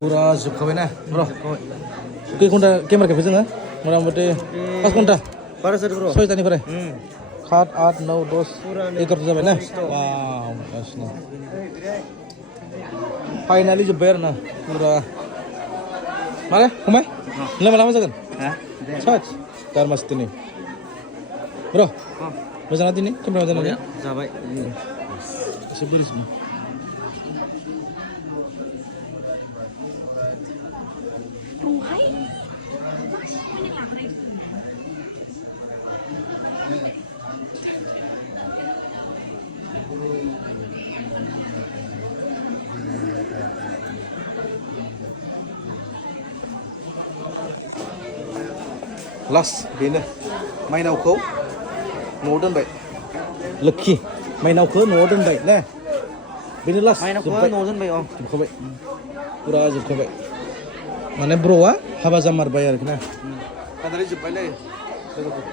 फुरा जोबखाबायना र' खै घन्टा केमेरा खेबो जोङो मथा मथि 5 घन्टा 6टानिफ्राय 7, 8, 9, 10, 11 जाबाय ना वाव गासिनो फाइनालि जोब्बाय आरो ना फुरा माने फंबाय नोंलाय माला मा जागोन सात गारमासो दिनै र' मोजाङा दिनै केमेरा मोजां जाबाय एसे बोरिस लास्ट बेनो माइनावखौ न'आव दोनबाय लोक्षि माइनावखौ न'आव दोनबाय ने बेनो लास्ट माइनावखौ न'आव दोनबाय जोबखाबाय फुरा जोबखाबाय माने ब्र'आ हाबा जामारबाय आरोखि ना फाइनालि जोब्बायलै लोगोफोर